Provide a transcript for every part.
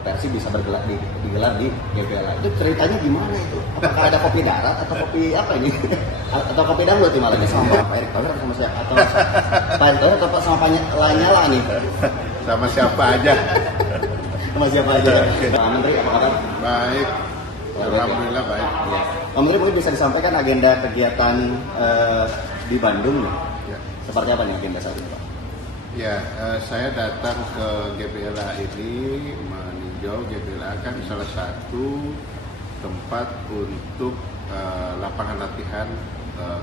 Persib bisa digelar di GBLA. Itu ceritanya gimana itu? Apakah ada kopi darat atau kopi apa ini? Atau kopi dangdut malah sama Pak Erick Thohir atau sama siapa? Atau Pak Erick Thohir atau sama Pak Lanyala nih? Sama siapa aja. Sama siapa aja. Pak Menteri apa kabar? Baik. Alhamdulillah baik. Ya. Pak Menteri mungkin bisa disampaikan agenda kegiatan di Bandung nih. Ya. Seperti apa nih agenda saat ini, Pak? Ya, saya datang ke GBLA ini meninjau. GBLA kan salah satu tempat untuk lapangan latihan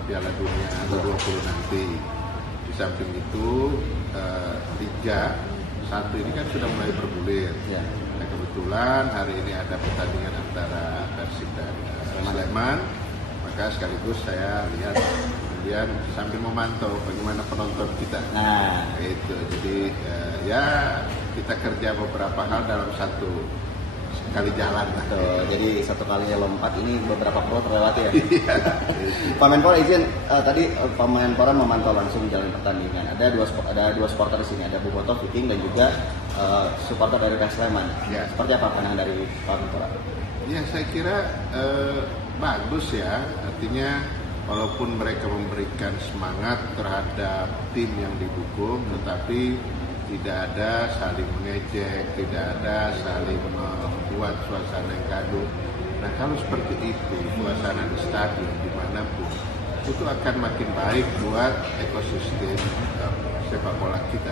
Piala Dunia U20 nanti. Di samping itu Liga 1 ini kan sudah mulai bergulir. Ya. Nah, kebetulan hari ini ada pertandingan antara Persib dan Sleman, maka sekaligus saya lihat kemudian sambil memantau bagaimana penonton kita. Nah, itu. Jadi ya kita kerja beberapa hal dalam satu kali jalan. Jadi satu kali lompat ini beberapa pro terlewati ya. Pak Menpora izin tadi Pak Menpora memantau langsung jalan pertandingan. Ada dua supporter di sini, ada Bobotoh Viking dan juga supporter dari Sleman. Ya. Seperti apa pandangan dari Pak Menpora? Ya, saya kira bagus ya. Artinya walaupun mereka memberikan semangat terhadap tim yang didukung, tetapi tidak ada saling mengejek, tidak ada saling membuat suasana yang gaduh. Nah, kalau seperti itu, suasana di stadion dimanapun, itu akan makin baik buat ekosistem sepak bola kita.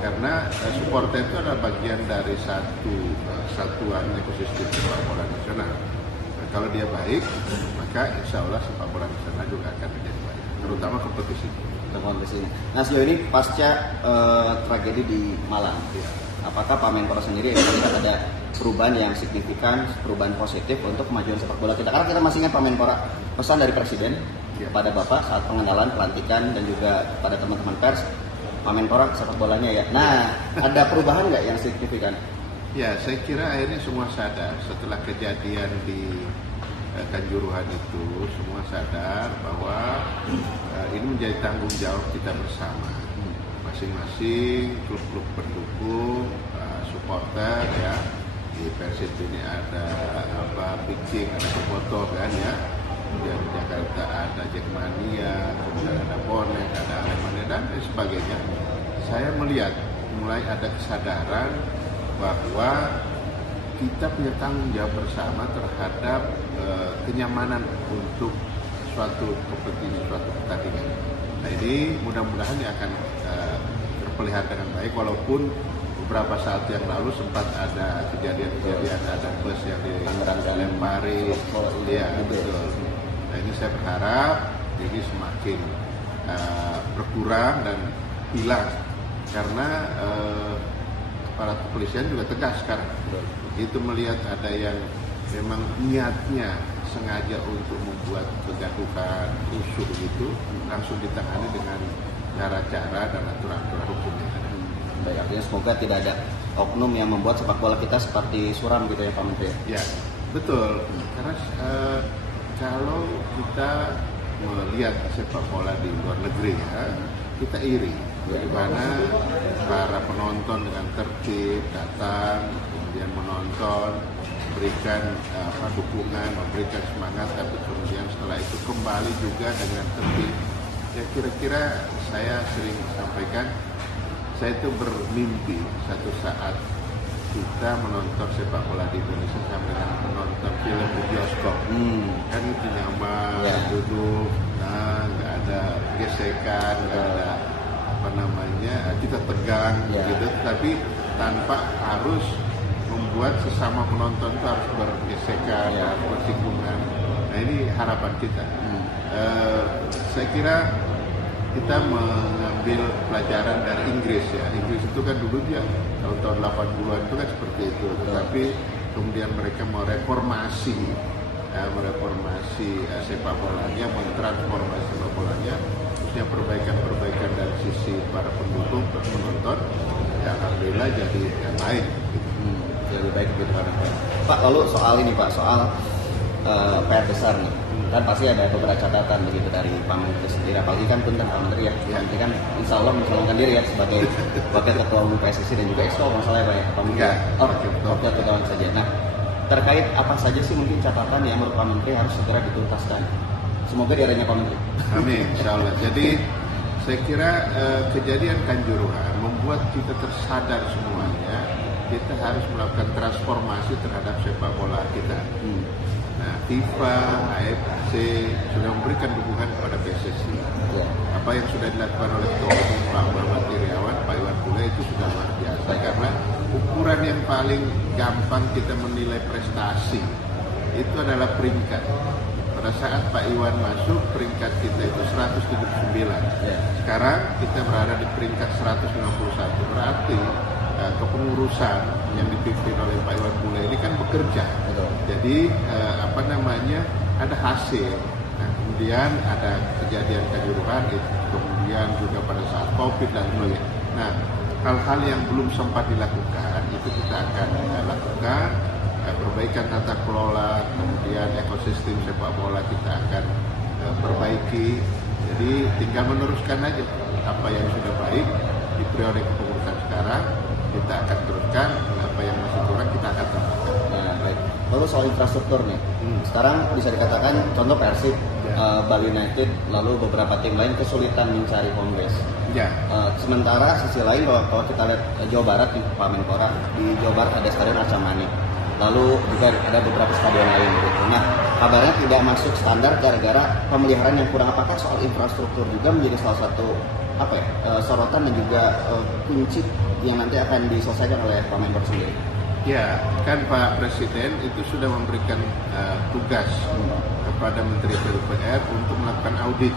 Karena supporter itu adalah bagian dari satu satuan ekosistem sepak bola nasional. Nah, kalau dia baik, maka insya Allah sepak bola nasional juga akan menjadi baik, terutama kompetisi. Nah, sejauh ini pasca tragedi di Malang, apakah Pak Menpora sendiri melihat ada perubahan yang signifikan, perubahan positif untuk kemajuan sepak bola kita? Karena kita masih ingat Pak Menpora pesan dari Presiden kepada Bapak saat pengenalan, pelantikan dan juga pada teman-teman pers, Pak Menpora sepak bolanya ya. Nah, ada perubahan nggak yang signifikan? Ya, saya kira akhirnya semua sadar setelah kejadian di Kanjuruhan itu, semua sadar bahwa ini menjadi tanggung jawab kita bersama, masing-masing klub-klub pendukung, supporter ya. Di Persib ini ada Viking, ada Bobotoh kan ya. Kemudian di Jakarta ada Jackmania, kemudian ada Bonek, ada Aremania dan sebagainya. Saya melihat mulai ada kesadaran bahwa kita punya tanggung jawab bersama terhadap kenyamanan untuk suatu kompetisi, suatu pertandingan. Nah, ini mudah-mudahan akan terpelihara dengan baik, walaupun beberapa saat yang lalu sempat ada kejadian ada bus yang dilempari. Iya, betul. Nah, ini saya berharap ini semakin berkurang dan hilang, karena para kepolisian juga tegas sekarang. Itu melihat ada yang memang niatnya sengaja untuk membuat kegaduhan, rusuh gitu, langsung ditangani dengan cara-cara dan aturan-aturan hukum yang ada. Baik, artinya semoga tidak ada oknum yang membuat sepak bola kita seperti suram gitu ya Pak Menteri? Ya, betul. Karena kalau kita melihat sepak bola di luar negeri ya, kita iri bagaimana para penonton dengan tertib datang, kemudian menonton, memberikan dukungan, memberikan semangat, tapi kemudian setelah itu kembali juga dengan tertib. Ya, kira-kira saya sering sampaikan, saya itu bermimpi satu saat kita menonton sepak bola di Indonesia sama dengan menonton film di bioskop. Kan itu nyaman, duduk, nggak ada gesekan, nggak ada kita tegang gitu, tapi tanpa harus membuat sesama penonton itu harus bergesekan, harus bersinggungan. Nah, ini harapan kita. Saya kira kita mengambil pelajaran dari Inggris ya. Inggris itu kan dulu dia tahun-tahun 80-an itu kan seperti itu, tetapi kemudian mereka mereformasi sepak bolanya, mentransformasi sepak bolanya, khususnya perbaikan-perbaikan dari sisi para pendukung, penonton, ya alhamdulillah jadi yang baik. Lebih baik gitu Pak. Pak, lalu soal ini Pak, soal PR besar nih. Kan pasti ada beberapa catatan begitu dari Pak Menteri sendiri, apalagi kan punten Pak Menteri ya. Pak Menteri kan insya Allah mencalonkan diri ya sebagai wakil ketua umum PSSI dan juga Exco kalau salah ya Pak ya. Pak Menteri. Wakil ketua umum saja. Nah, terkait apa saja sih mungkin catatan yang menurut Pak Menteri harus segera dituntaskan? Semoga di arahnya Pak Menteri. Amin, insya Allah. Jadi saya kira kejadian Kanjuruhan membuat kita tersadar semuanya. Kita harus melakukan transformasi terhadap sepak bola kita. Nah, FIFA, AFC sudah memberikan dukungan kepada PSSI. Apa yang sudah dilakukan oleh Ketua Umum Pak Muhammad Iriawan, Pak Iwan Bule itu sudah luar biasa. Karena ukuran yang paling gampang kita menilai prestasi itu adalah peringkat. Pada saat Pak Iwan masuk, peringkat kita itu 179. Sekarang kita berada di peringkat 151. Berarti kepengurusan yang dipimpin oleh Pak Iwan Bule ini kan bekerja. Jadi ada hasil. Nah, kemudian ada kejadian Kanjuruhan, kemudian juga pada saat COVID dan sebagainya. Nah, hal-hal yang belum sempat dilakukan itu kita akan lakukan. Perbaikan tata kelola, kemudian ekosistem sepak bola kita akan perbaiki. Jadi tinggal meneruskan aja apa yang sudah baik di periode kepengurusan sekarang, kita akan teruskan. Apa yang masih kurang kita akan tambahkan. Nah, baik. Lalu soal infrastruktur nih, sekarang bisa dikatakan contoh Persib, Bali United, lalu beberapa tim lain kesulitan mencari home base. Sementara sisi lain kalau kita lihat Jawa Barat nih, Pak Menpora, di Jawa Barat ada Stadion Arca Mani. Lalu juga ada beberapa stadion lain gitu. Nah, kabarnya tidak masuk standar gara-gara pemeliharaan yang kurang. Apakah soal infrastruktur juga menjadi salah satu sorotan dan juga kunci yang nanti akan diselesaikan oleh Pak Menpora sendiri? Ya, kan Pak Presiden itu sudah memberikan tugas kepada Menteri PUPR untuk melakukan audit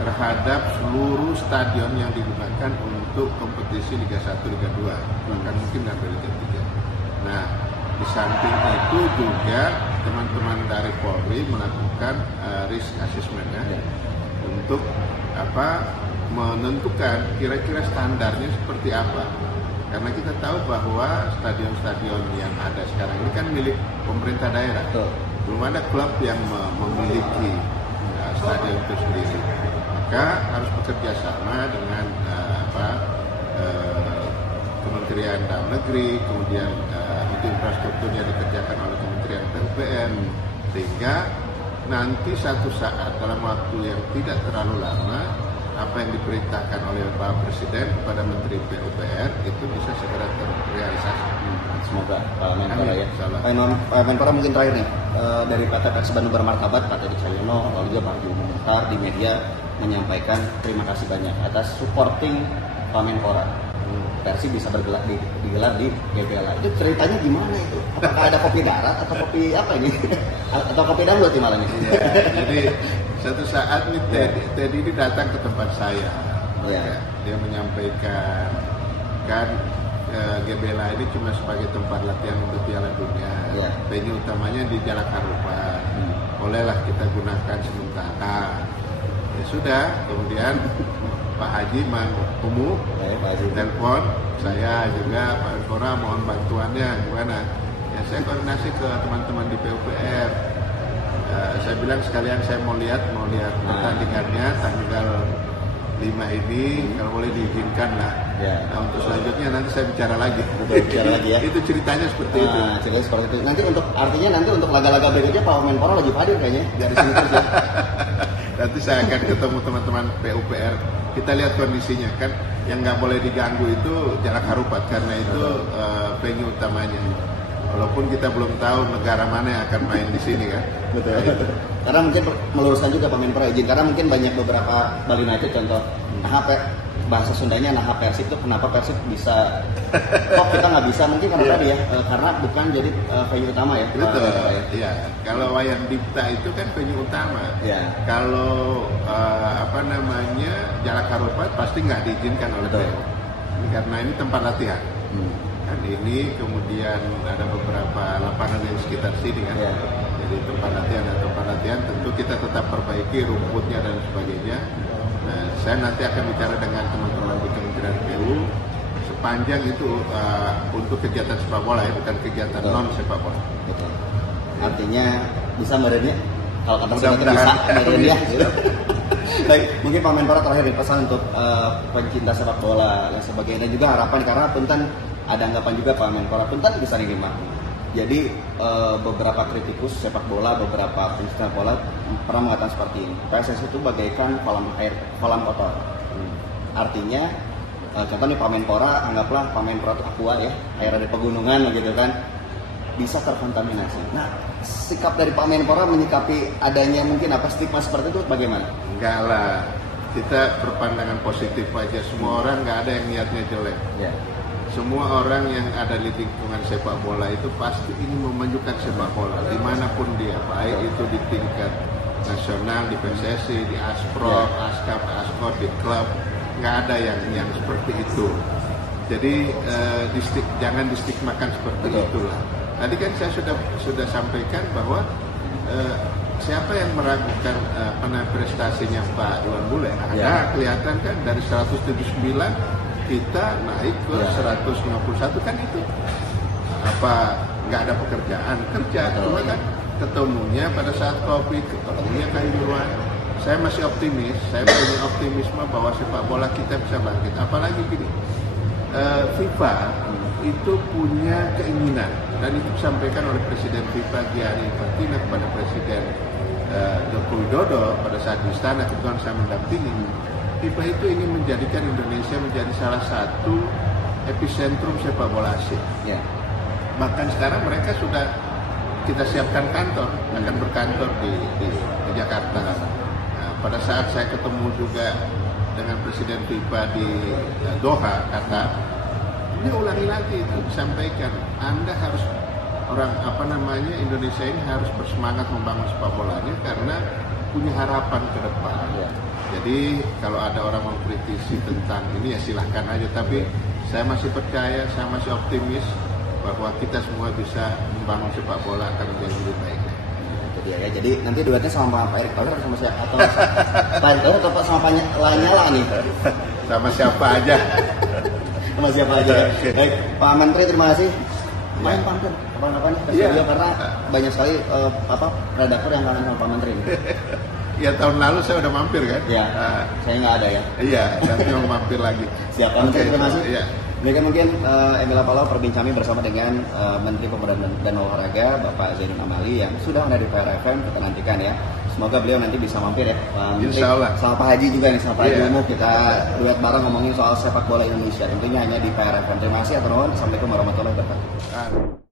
terhadap seluruh stadion yang digunakan untuk kompetisi Liga 1, Liga 2, bahkan mungkin sampai Liga 3. Nah, di samping itu juga teman-teman dari Polri melakukan risk assessment untuk menentukan kira-kira standarnya seperti apa. Karena kita tahu bahwa stadion-stadion yang ada sekarang ini kan milik pemerintah daerah. Belum ada klub yang memiliki stadion itu sendiri. Maka harus bekerja sama dengan Kementerian Dalam Negeri, kemudian itu infrastrukturnya dikerjakan oleh Kementerian PUPR, sehingga nanti satu saat dalam waktu yang tidak terlalu lama apa yang diperintahkan oleh Pak Presiden kepada Menteri PUPR itu bisa segera terrealisasi. Semoga Pak Menpora ya. Pak Menpora mungkin terakhir nih, dari PT Persib Bandung Bermartabat, Pak Teddy Cahyono, lalu juga Pak Bimo Mukhtar di media menyampaikan terima kasih banyak atas supporting Pak Menpora. Persib bisa digelar di GBLA. Itu ceritanya gimana itu? Apakah ada kopi darat atau kopi apa ini? Atau kopi dangdut di Malang ini? Jadi satu saat nih Teddy ini datang ke tempat saya. Dia menyampaikan kan GBLA ini cuma sebagai tempat latihan untuk Piala Dunia. Venue utamanya di Jalan Harupat. Bolehlah kita gunakan sementara. Ya sudah, kemudian Pak Haji Umu telepon saya juga, Pak Menpora mohon bantuannya gimana? Ya saya koordinasi ke teman-teman di PUPR. Saya bilang sekalian saya mau lihat pertandingannya tanggal 5 ini, kalau boleh diizinkan lah. Nah, untuk selanjutnya nanti saya bicara lagi. Itu ceritanya seperti itu. Ceritanya seperti itu. Nanti untuk laga-laga berikutnya Pak Menpora lagi hadir kayaknya dari sini terus ya. Nanti saya akan ketemu teman-teman PUPR. Kita lihat kondisinya kan, yang nggak boleh diganggu itu Jalan Harupat karena itu venue utamanya. Walaupun kita belum tahu negara mana yang akan main di sini kan. Betul. Karena mungkin meluruskan juga Pak Menpora izin, karena mungkin banyak beberapa Bali United contoh, bahasa Sundanya Persib itu kenapa Persib bisa, kok kita nggak bisa, mungkin karena tadi ya, karena bukan jadi venue utama ya. Betul. Iya. Kalau Wayan Dipta itu kan venue utama. Kalau Jalan Harupat pasti nggak diizinkan oleh PU. Karena ini tempat latihan. Dan ini kemudian ada beberapa lapangan yang sekitar sini kan. Jadi tempat latihan tentu kita tetap perbaiki rumputnya dan sebagainya. Nah, saya nanti akan bicara dengan teman-teman di Kementerian PU sepanjang itu untuk kegiatan sepak bola ya, bukan kegiatan non sepak bola. Artinya bisa merenya. Kalau kata saya itu Mudah-mudahan. bisa merenya. Gitu. Baik, mungkin Pak Menpora terakhir nih pesan untuk pencinta sepak bola dan sebagainya, dan juga harapan karena punten ada anggapan juga Pak Menpora punten bisa nerima. Jadi beberapa kritikus sepak bola, beberapa pencinta bola pernah mengatakan seperti ini. PSSI itu bagaikan kolam kotor. Artinya contoh nih Pak Menpora, anggaplah Pak Menpora itu aqua ya, air dari pegunungan gitu kan, bisa terkontaminasi. Nah, sikap dari Pak Menpora menyikapi adanya mungkin stigma seperti itu bagaimana? Enggak lah, kita berpandangan positif aja. Semua orang nggak ada yang niatnya jelek. Ya. Semua orang yang ada di lingkungan sepak bola itu pasti ingin memajukan sepak bola dimanapun dia, baik itu di tingkat nasional, di PSSI, di Asprov, Askap, Askor, di klub, nggak ada yang seperti itu. Jadi jangan distigmakan seperti itulah. Tadi kan saya sudah sampaikan bahwa siapa yang meragukan prestasinya Pak Iwan Bule? Ada kelihatan kan dari 179 kita naik ke 151 kan itu apa nggak ada pekerjaan kerja cuma kan ketemunya pada saat COVID, ketemunya kehidupan. Saya masih optimis, saya punya optimisme bahwa sepak bola kita bisa bangkit. Apalagi gini, FIFA itu punya keinginan dan itu disampaikan oleh Presiden FIFA Gianni Infantino kepada Presiden Joko Widodo pada saat di istana, kebetulan saya mendampingi. FIFA itu ingin menjadikan Indonesia menjadi salah satu epicentrum sepak bola Asia. Ya. Bahkan sekarang mereka sudah kita siapkan kantor, akan berkantor di Jakarta. Nah, pada saat saya ketemu juga dengan Presiden FIFA di Doha, Qatar, ini ulangi lagi itu disampaikan, Anda harus Indonesia ini harus bersemangat membangun sepak bolanya karena punya harapan ke depan. Ya. Jadi kalau ada orang mengkritisi tentang ini ya silahkan aja, tapi saya masih percaya, saya masih optimis bahwa kita semua bisa membangun sepak bola akan menjadi lebih baik. Itu dia ya. Jadi nanti duetnya sama Pak Erick Thohir atau sama siapa? Atau Pak Erick Thohir atau sama Pak Lanyala nih? Sama siapa aja. Sama siapa aja. Baik, Pak Menteri terima kasih. Main pantun kapan-kapan nih ke studio karena banyak sekali redaktor yang kangen sama Pak Menteri. Ya tahun lalu saya udah mampir kan? Ya, saya nggak ada ya. Iya, nanti mau mampir lagi. Siap, Pak Menteri, terima kasih. Iya. Demikian mungkin Emila Palau perbincangan bersama dengan Menteri Pemuda dan Olahraga Bapak Zainuddin Amali yang sudah ada di PRFM. Kita nantikan ya. Semoga beliau nanti bisa mampir ya, Pak Menteri. Insya Allah. Sama Pak Haji juga nih, sama Pak Haji Umum kita duet bareng ngomongin soal sepak bola Indonesia. Tentunya hanya di PRFM. Terima kasih. Assalamualaikum warahmatullahi wabarakatuh.